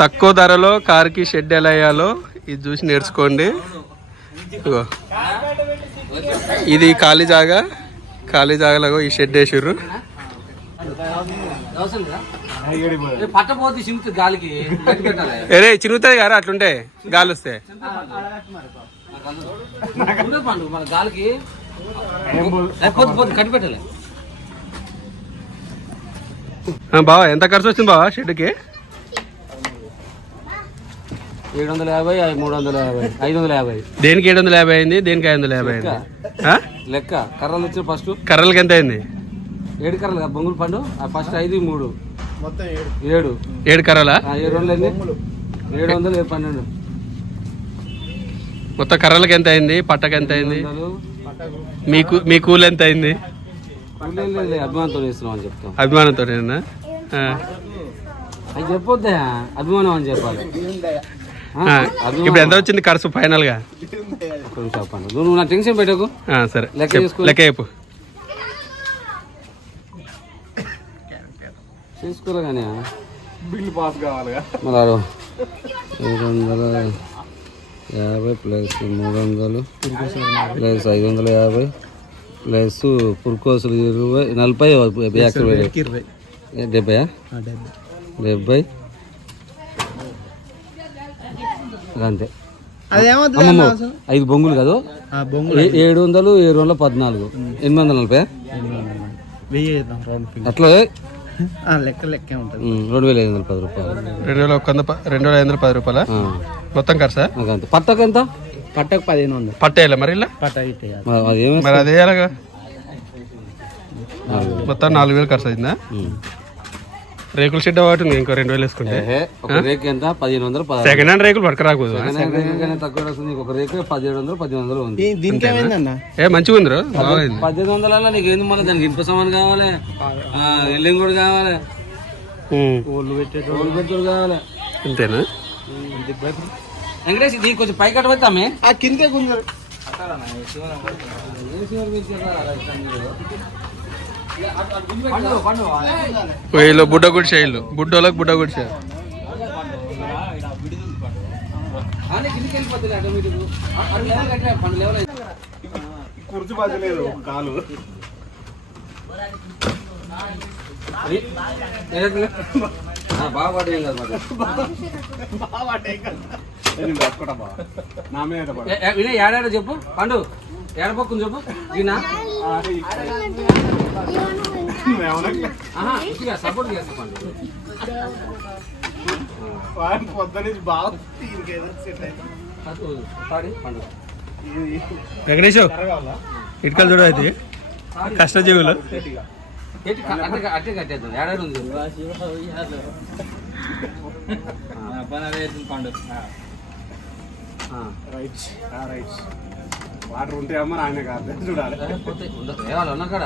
తక్కువ ధరలో కార్కి షెడ్ ఎలా వేయాలో ఇది చూసి నేర్చుకోండి. ఇగో ఇది ఖాళీ జాగా. ఖాళీ జాగాలో ఈ షెడ్ వేసిర్రు. అరే చిరుగుతుంది కదా అట్లుంటే గాలి వస్తే. బావా ఎంత ఖర్చు వచ్చింది బావా షెడ్కి ఏడు వందల యాభై మూడు వందల యాభై ఐదు వందల యాభై. దేనికి ఏడు వందల యాభై అయింది? దేనికి ఐదు వందల యాభై అయింది? లెక్క. కర్రలు వచ్చి ఫస్ట్ కర్రలకి ఎంత అయింది? ఏడు కర్రలు బొంగులు పండు? ఆ ఫస్ట్ ఐదు మూడు. ఏడు. ఏడు. కర్రలా? ఆ, ఏడు వందలు ఎన్ని? ఏడు వందలు పన్నెండు. మొత్తం కర్రలకి ఎంత అయింది? పట్టకి ఎంత అయింది మీకు మీ కూలి ఎంత అయింది అభిమానంతో చేస్తున్నాం అని చెప్తాం. అభిమానంతో అది చెప్పొద్దా అభిమానం అని చెప్పాలి. ఇప్పుడు ఎంత వచ్చింది ఖర్చు ఫైనల్గా నువ్వు నువ్వు నా టెన్షన్ పెట్టకు? ఆ, సరే. లెక్క చెప్పు. చేసుకోలే కానీ బిల్ పాస్ కావాలిగా. మరి ఆరు ఏడు వందల యాభై ప్లస్ మూడు వందలు ప్లస్ ఐదు వందల యాభై ప్లస్ పురుకోసులు ఇరవై నలభై డెబ్బై. డెబ్బై. అంతే అమ్మమ్మ ఐదు బొంగులు కాదు. ఏడు వందలు ఏడు వందల పద్నాలుగు. ఎనిమిది వందల నలభై. అట్లా లెక్క లెక్కే ఉంటుంది. ఉమ్, రెండు వేల ఐదు వందల పది రూపాయలు. రెండు వేల ఒక రెండు వేల ఐదు వందల పది రూపాయల? మొత్తం ఖర్చా? అంతే పట్టకు ఎంత? పట్టకు పదిహేను వందలు. పట్టేయాలి మరి ఇలా మరి అది ఏమి మరి అది వేయాలిగా? మొత్తం నాలుగు వేలు ఖర్చు అయిందా? రేకుల షెడ్ ఒకటి ఉంది ఇంకో రెండు వేలు వేసుకుంటే. రేక్ ఎంత? పదిహేను వందలు సెకండ్ హ్యాండ్ రేకులు పడకరాకూడదు సెకండ్ రేక్ కన్నా తక్కువ వస్తుంది ఒక రేక్ పదిహేడు వందలు పద్దెనిమిది వందలు ఉంది. దీనికి ఏమైందన్న ఏ మంచిగా ఉంది పద్దెనిమిది వందల నీకు ఏంది మళ్ళీ? దానికి ఇనుప సామాన్ కావాలి. ఎల్లింగ్ కూడా కావాలి. ఓళ్ళు పెట్టేటోళ్ళు. రోడ్డు పెద్దలు కావాలి. అంతేనా? వెంకటేష్ ఇది కొంచెం పై కట్ట పెడతామే ఆ కిందే కొందరు వీళ్ళు బుడ్డ గుడిసే ఇల్లు. బుడ్డోళ్ళకి బుడ్డ గుడిసే. కుర్చీ బద్దలేదు కాలు. బాగా కాదు ఏడాడో చెప్పు? పండు. ఏడపక్కని చెప్పు? ఈయన సపోర్ట్ చేస్తా బాగా కావాలా ఇటుకలు చూడ అయితే. కష్టజీవులు. అట్టే కట్టేద్దాం ఉంది పండు రైట్. రైట్ వాటర్ ఉంటే అమ్మ ఆయన కాదు. చూడాలి. ఉన్నా కాడ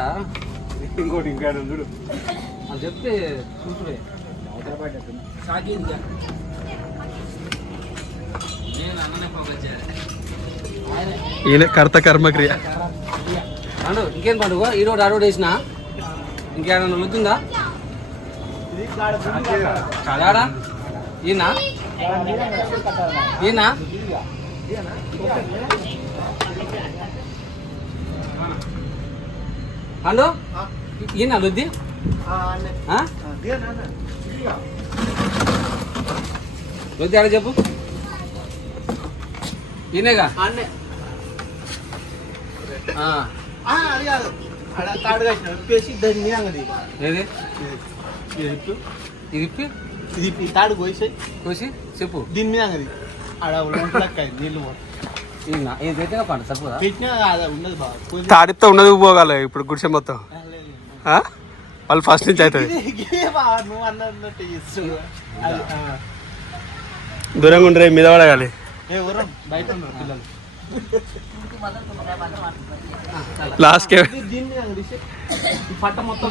ఇంకోటి ఇంకా చూడు. అని చెప్తే చూసుడే. ఈయన కర్త కర్మక్రియ. పండు ఇంకేం పండుగ ఈ రోడ్ ఆ రోడ్ వేసినా? ఇంకేమైనా వస్తుందా చాలాడా ఈయన? ఈయన? పండు ఈయన లుద్ది? లుద్ది ఆడ చెప్పు. ఈయనేగా? అది కాదు. ఇది. తాడు కోసి. కోసి? చెప్పు. దీని మీద అంగది ఆడ నీళ్ళు తాడితో ఉన్నది పోగాలి ఇప్పుడు గుడిసె మొత్తం? వాళ్ళు ఫస్ట్ నుంచి అవుతుంది. దూరంగా ఉండరే మీద పడగాలి లాస్ట్ పట్ట మొత్తం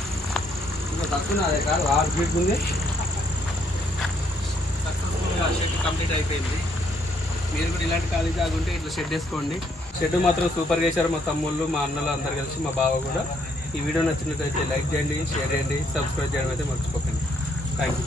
సక్సెస్ఫుల్గా షెడ్ కంప్లీట్ అయిపోయింది. మీరు కూడా ఇలాంటి ఖాళీ ఇట్లా షెడ్ వేసుకోండి. షెడ్ మాత్రం సూపర్గా వేశారు మా తమ్ముళ్ళు మా అన్నలు అందరు కలిసి మా బావ కూడా. ఈ వీడియో నచ్చినట్లయితే లైక్ చేయండి షేర్ చేయండి సబ్స్క్రైబ్ చేయడం అయితే మర్చిపోకండి. Thank you